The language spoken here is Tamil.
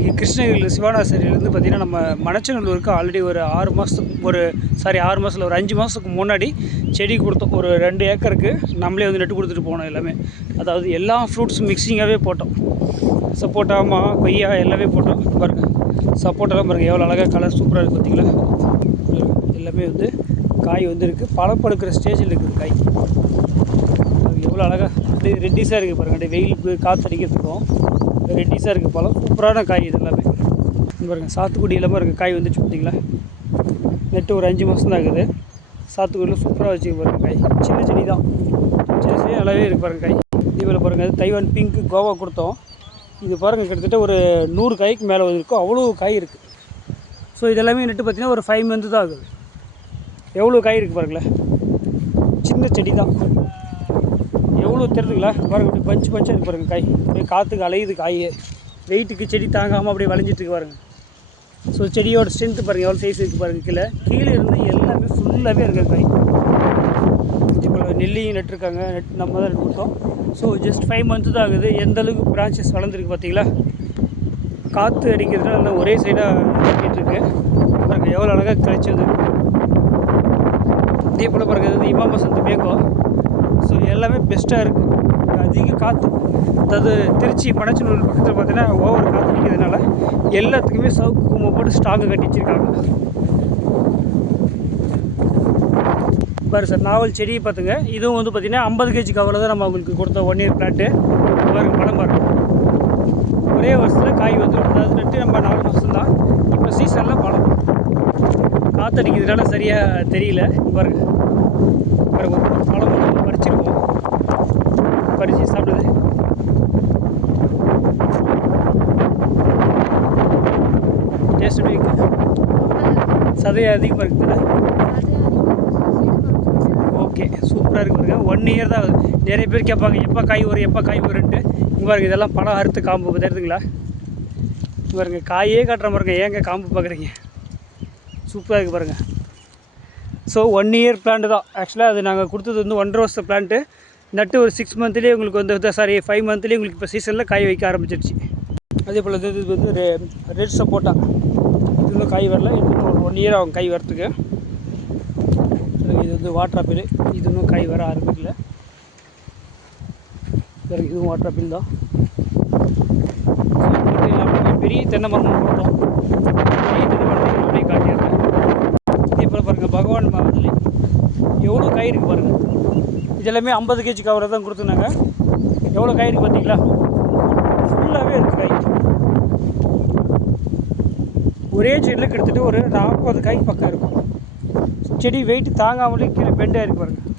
இன்றைக்கி கிருஷ்ணகிரியில் சிவானாசரியிலேருந்து பார்த்திங்கன்னா நம்ம மணச்சநல்லூருக்கு ஆல்ரெடி ஒரு 6 மாதத்தில் ஒரு 5 மாதத்துக்கு முன்னாடி செடி கொடுத்தோம். ஒரு 2 ஏக்கருக்கு நம்மளே வந்து நட்டு கொடுத்துட்டு போனோம் எல்லாமே. அதாவது எல்லா ஃப்ரூட்ஸும் மிக்சிங்காகவே போட்டோம். சப்போட்டா, மா, கொய்யா எல்லாமே போட்டோம். பாருங்கள் சப்போட்டாலாம் பாருங்கள் எவ்வளோ அழகாக கலர் சூப்பராக இருக்குது பார்த்திங்களா. எல்லாமே வந்து காய் வந்து இருக்குது, பழம் பழுக்கிற ஸ்டேஜில் இருக்குது காய். எவ்வளோ அழகாக அப்படியே ரெட்டிஸாக இருக்குது பாருங்கள். அப்படியே வெயிலுக்கு காற்று அடிக்கிறதுக்கும் ரெட்டிஸாக இருக்குது பழம். சூப்பரான காய் இது எல்லாமே. பாருங்கள் சாத்துக்குடி எல்லாமே இருக்குது காய் வந்துச்சு பார்த்திங்களா. நெட்டு ஒரு 5 மாதம் தான் இருக்குது. சாத்துக்குடியில் சூப்பராக வச்சு பாருங்கள் காய். சின்ன செடி தான், சின்ன செடி நல்லாவே இருக்குது பாருங்கள் காய். இதுவில் பாருங்கள் அது தைவான் பிங்க்கு கோவா கொடுத்தோம். இது பாருங்கள் கிட்டத்தட்ட ஒரு 100 காய்க்கு மேலே வந்துருக்கும், அவ்வளோ காய் இருக்குது. ஸோ இதெல்லாமே நெட்டு பார்த்திங்கன்னா ஒரு 5 மந்த்து தான் ஆகுது. எவ்வளோ காய் இருக்குது பாருங்களேன். சின்ன செடி தான், எவ்வளோ தெரியுதுங்களா பாருங்கள். அப்படி பஞ்சு பஞ்சாக இருக்குது பாருங்கள் காய். அப்படியே காற்றுக்கு அலையுது காய். வெயிட்டுக்கு செடி தாங்காமல் அப்படியே வளைஞ்சிட்டு பாருங்கள். ஸோ செடியோட ஸ்ட்ரென்த்து பாருங்கள் எவ்வளோ சைஸ் இருக்குது பாருங்கள். கீழே இருந்து எல்லாமே ஃபுல்லாகவே இருக்குது காய். இப்போ நெல்லியும் நட்டுருக்காங்க, நம்ம தான் நட்டு கொடுத்தோம். ஸோ ஜஸ்ட் 5 மந்த்து தான் ஆகுது. எந்த அளவுக்கு பிரான்ச்சஸ் வளர்ந்துருக்கு பார்த்தீங்களா. காற்று அடிக்கிறதுனால எல்லாம் ஒரே சைடாக கட்டிகிட்ருக்கு பாருங்கள். எவ்வளோ அழகாக கழிச்சு வந்து இதே போல் பாருங்கள். இது இமாம் வசந்த் மேங்கோ. ஸோ எல்லாமே பெஸ்ட்டாக இருக்குது. அதிக காற்று, அதாவது திருச்சி மணச்சநல்லூர் பக்கத்தில் பார்த்தீங்கன்னா ஓவர் காற்று அடிக்கிறதுனால எல்லாத்துக்குமே சவுக்கு கும்பை போட்டு ஸ்டாக்கு கட்டி வச்சுருக்காங்க. பாரு சார் நாவல் செடியை பார்த்துங்க. இதுவும் வந்து பார்த்திங்கன்னா 50 kg கவரில் தான் நம்ம அவங்களுக்கு கொடுத்த 1 இயர் பிளான்ட்டு. பாருங்கள் பழம் பாருங்கள். ஒரே வருஷத்தில் காய் வந்துடும். அதாவது நட்டு நம்ம 4 மாதம் தான். இப்போ சீசனில் பழம் காற்று அடிக்கிறதுனால சரியாக தெரியல. பாருங்கள் பாருங்கள் பழம் நம்ம பறிச்சிருக்கோம். பறித்து சாப்பிடுது. டேஸ்ட் எப்படி இருக்குது? சதையாக அதிகமாக இருக்குதுல்ல. ஓகே சூப்பராக இருக்கு பாருங்க. 1 இயர் தான் ஆகுது. நிறைய பேர் கேட்பாங்க எப்போ காய் வரும் எப்போ காய் வரும்ன்ட்டு. இங்கே பாருங்க இதெல்லாம் பழம் அறுத்து காம்பு தெரியுதுங்களா. பாருங்க காயே காட்டுற பாருங்க. ஏங்க காம்பு பார்க்குறீங்க? சூப்பராக இருக்குது பாருங்கள். ஸோ 1 இயர் பிளான்ட்டு தான். ஆக்சுவலாக அது நாங்கள் கொடுத்தது வந்து 1.5 வருஷம் பிளான்ட்டு. நட்டு ஒரு 6 மந்த்லேயே உங்களுக்கு வந்து 5 மந்த்லேயே உங்களுக்கு இப்போ சீசனில் காய் வைக்க ஆரம்பிச்சிருச்சு. அதே போல் இது வந்து ரெட் சப்போட்டா. இது இன்னும் காய் வரல. இன்னும் ஒரு 1 இயர் ஆகும் காய் வரத்துக்கு. இது வந்து வாட்டர் ஆப்பிள். இது இன்னும் காய் வர ஆரம்பிக்கல. இதுவும் வாட்டர் ஆப்பிள் தான். பெரிய தென்னை மரம் போட்டோம். பெரிய தென்னை மரம் அப்படியே காட்டிடுறேன். இதே போல் பாருங்கள் பகவான் மாதத்துலேயே எவ்வளோ காய் இருக்குது பாருங்கள். இதெல்லாமே 50 kg கவரை தான் கொடுத்துருந்தாங்க. எவ்வளோ காய் இருக்குது பார்த்தீங்களா. ஃபுல்லாகவே இருக்குது காய். ஒரே செடியில் கிட்டத்தட்ட ஒரு 40 காய் பக்கம் இருக்கும். செடி வெயிட் தாங்காமலே கீழே பெண்டாக இருக்குது பாருங்கள்.